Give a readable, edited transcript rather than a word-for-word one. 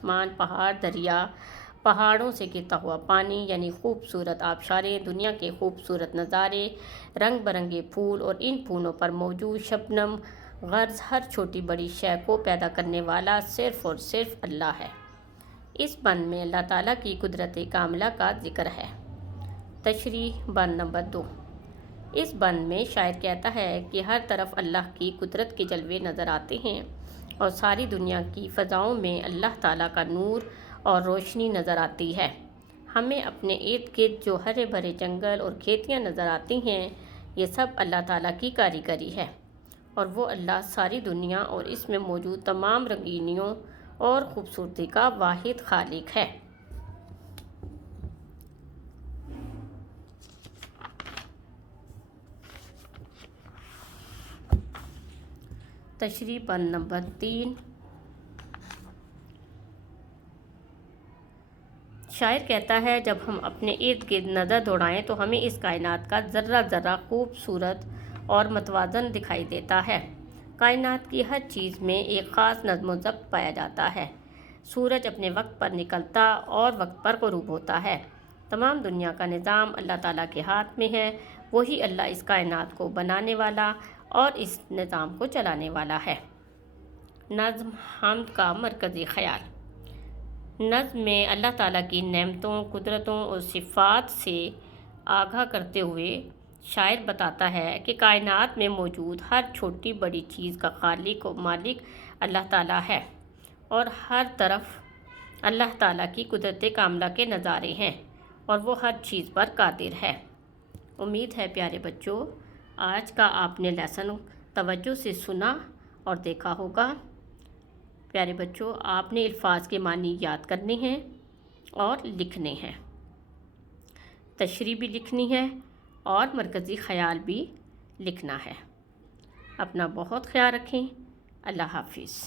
آسمان، پہاڑ، دریا، پہاڑوں سے گرتا ہوا پانی یعنی خوبصورت آبشاریں، دنیا کے خوبصورت نظارے، رنگ برنگے پھول اور ان پھولوں پر موجود شبنم، غرض ہر چھوٹی بڑی شے کو پیدا کرنے والا صرف اور صرف اللہ ہے۔ اس بند میں اللہ تعالیٰ کی قدرت کاملہ کا ذکر ہے۔ تشریح بند نمبر 2۔ اس بند میں شاعر کہتا ہے کہ ہر طرف اللہ کی قدرت کے جلوے نظر آتے ہیں اور ساری دنیا کی فضاؤں میں اللہ تعالیٰ کا نور اور روشنی نظر آتی ہے۔ ہمیں اپنے ارد گرد جو ہرے بھرے جنگل اور کھیتیاں نظر آتی ہیں، یہ سب اللہ تعالیٰ کی کاریگری ہے، اور وہ اللہ ساری دنیا اور اس میں موجود تمام رنگینیوں اور خوبصورتی کا واحد خالق ہے۔ تشریح بند نمبر 3۔ شاعر کہتا ہے جب ہم اپنے ارد گرد نظر دوڑائیں تو ہمیں اس کائنات کا ذرہ ذرہ خوبصورت اور متوازن دکھائی دیتا ہے۔ کائنات کی ہر چیز میں ایک خاص نظم و ضبط پایا جاتا ہے۔ سورج اپنے وقت پر نکلتا اور وقت پر غروب ہوتا ہے۔ تمام دنیا کا نظام اللہ تعالیٰ کے ہاتھ میں ہے۔ وہی اللہ اس کائنات کو بنانے والا اور اس نظام کو چلانے والا ہے۔ نظم حمد کا مرکزی خیال۔ نظم میں اللہ تعالیٰ کی نعمتوں، قدرتوں اور صفات سے آگاہ کرتے ہوئے شاعر بتاتا ہے کہ کائنات میں موجود ہر چھوٹی بڑی چیز کا خالق و مالک اللہ تعالیٰ ہے، اور ہر طرف اللہ تعالیٰ کی قدرت کاملہ کے نظارے ہیں، اور وہ ہر چیز پر قادر ہے۔ امید ہے پیارے بچوں آج کا آپ نے لیسن توجہ سے سنا اور دیکھا ہوگا۔ پیارے بچوں آپ نے الفاظ کے معنی یاد کرنے ہیں اور لکھنے ہیں، تشریح بھی لکھنی ہے اور مرکزی خیال بھی لکھنا ہے۔ اپنا بہت خیال رکھیں۔ اللہ حافظ۔